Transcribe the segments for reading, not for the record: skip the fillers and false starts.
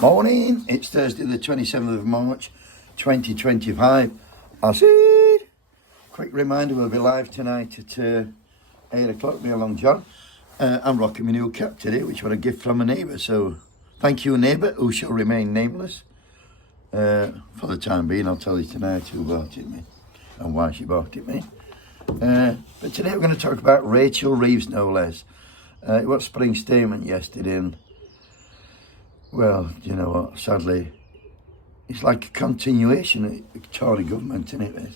Morning, it's Thursday the 27th of March 2025. I said, quick reminder, we'll be live tonight at 8 o'clock, me along John. I'm rocking my new cap today, which was a gift from a neighbour, so thank you neighbour, who shall remain nameless. For the time being, I'll tell you tonight who bought it me and why she bought it me. But today we're going to talk about Rachel Reeves, no less. It was spring statement yesterday, and well, you know what, sadly, it's like a continuation of the Tory government, isn't it?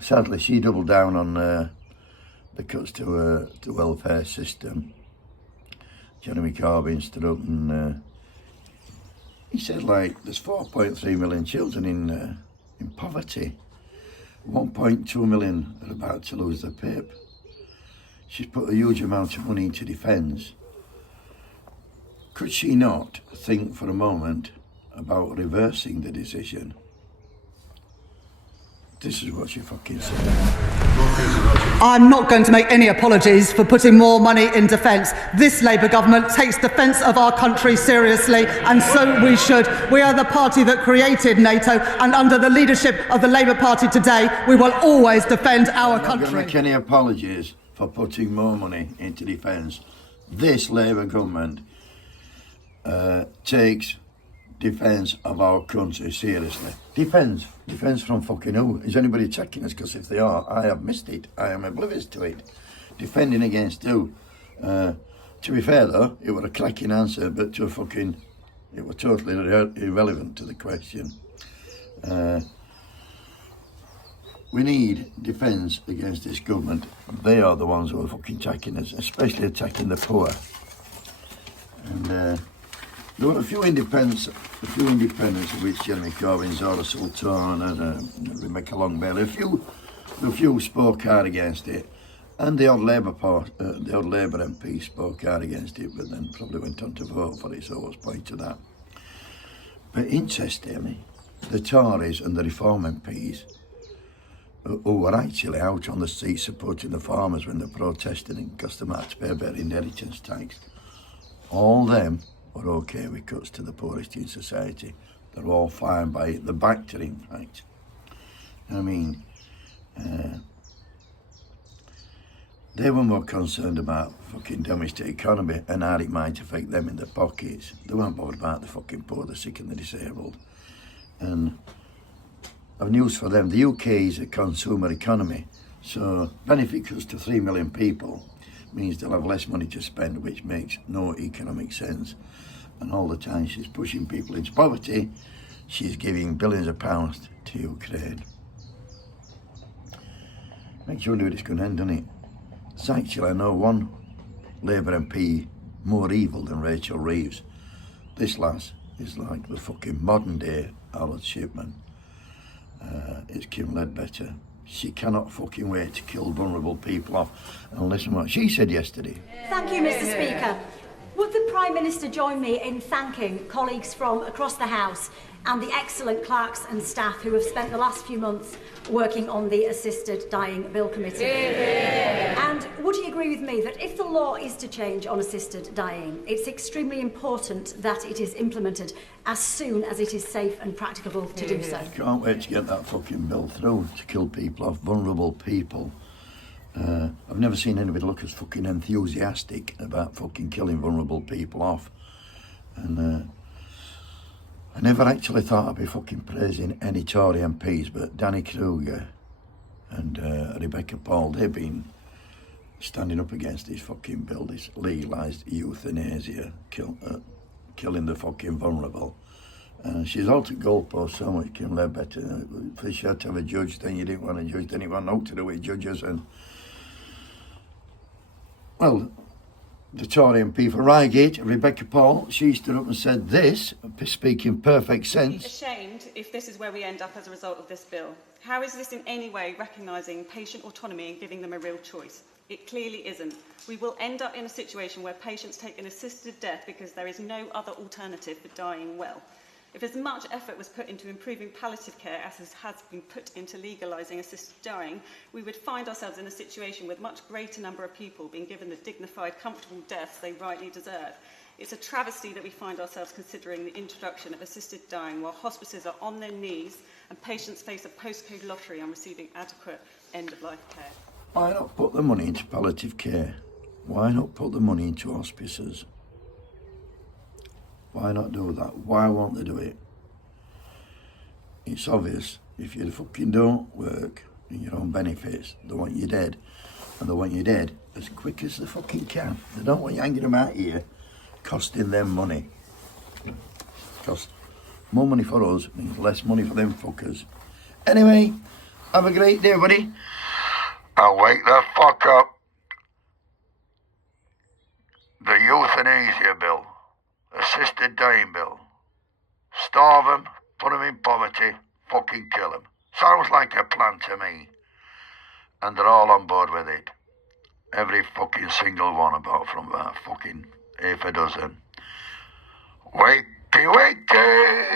Sadly, she doubled down on the cuts to the welfare system. Jeremy Corbyn stood up and he said, like, there's 4.3 million children in poverty. 1.2 million are about to lose their PIP. She's put a huge amount of money into defence. Could she not think for a moment about reversing the decision? This is what she fucking said. I'm not going to make any apologies for putting more money in defence. This Labour government takes defence of our country seriously, and so we should. We are the party that created NATO, and under the leadership of the Labour Party today, we will always defend our country. I'm not going to make any apologies for putting more money into defence. This Labour government takes defence of our country seriously. Defence from fucking who? Is anybody checking us? Because if they are, I have missed it. I am oblivious to it. Defending against who? To be fair though, it was a cracking answer, but it was totally irrelevant to the question. We need defence against this government. They are the ones who are fucking attacking us, especially attacking the poor. And there were a few independents, of which Jeremy Corbyn, Zora Sultan, and Rebecca Long-Bailey, a few spoke hard against it, and the odd Labour MP spoke hard against it, but then probably went on to vote for it. So what's the point of that? But interestingly, the Tories and the Reform MPs, who were actually out on the street supporting the farmers when they're protesting and cost them out to pay their inheritance tax, all them are okay with cuts to the poorest in society. They're all fine by it. They're backed it, in fact. I mean, they were more concerned about fucking domestic economy and how it might affect them in their pockets. They weren't bothered about the fucking poor, the sick and the disabled. And I've news for them. The UK is a consumer economy, so benefit cuts to 3 million people means they'll have less money to spend, which makes no economic sense. And all the time she's pushing people into poverty, she's giving billions of pounds to Ukraine. Makes you wonder where it's going to end, doesn't it? It's actually, I know one Labour MP more evil than Rachel Reeves. This lass is like the fucking modern day Howard Shipman. It's Kim Ledbetter. She cannot fucking wait to kill vulnerable people off. And listen what she said yesterday. Thank you, Mr. Speaker. Would the Prime Minister join me in thanking colleagues from across the House and the excellent clerks and staff who have spent the last few months working on the Assisted Dying Bill Committee? And would he agree with me that if the law is to change on assisted dying, it's extremely important that it is implemented as soon as it is safe and practicable to do so? Can't wait to get that fucking bill through to kill people off, vulnerable people. I've never seen anybody look as fucking enthusiastic about fucking killing vulnerable people off. And I never actually thought I'd be fucking praising any Tory MPs, but Danny Kruger and Rebecca Paul, they've been standing up against this fucking bill, this legalised euthanasia, killing the fucking vulnerable. She's altered goalposts so much, Kim Ledbetter. First you had to have a judge, then you didn't want a judge, then you want no to do with judges. And well, the Tory MP for Reigate, Rebecca Paul, she stood up and said this, speaking perfect sense. Ashamed if this is where we end up as a result of this bill. How is this in any way recognising patient autonomy and giving them a real choice? It clearly isn't. We will end up in a situation where patients take an assisted death because there is no other alternative for dying well. If as much effort was put into improving palliative care as has been put into legalising assisted dying, we would find ourselves in a situation with a much greater number of people being given the dignified, comfortable deaths they rightly deserve. It's a travesty that we find ourselves considering the introduction of assisted dying while hospices are on their knees and patients face a postcode lottery on receiving adequate end-of-life care. Why not put the money into palliative care? Why not put the money into hospices? Why not do that? Why won't they do it? It's obvious. If you fucking don't work in your own benefits, they want you dead. And they want you dead as quick as they fucking can. They don't want you hanging them out here, costing them money. Cost more money for us means less money for them fuckers. Anyway, have a great day, buddy. And wake the fuck up. The euthanasia bill, assisted dying bill. Starve them, put them in poverty, fucking kill them. Sounds like a plan to me. And they're all on board with it. Every fucking single one, apart from that fucking half a dozen. Wakey, wakey!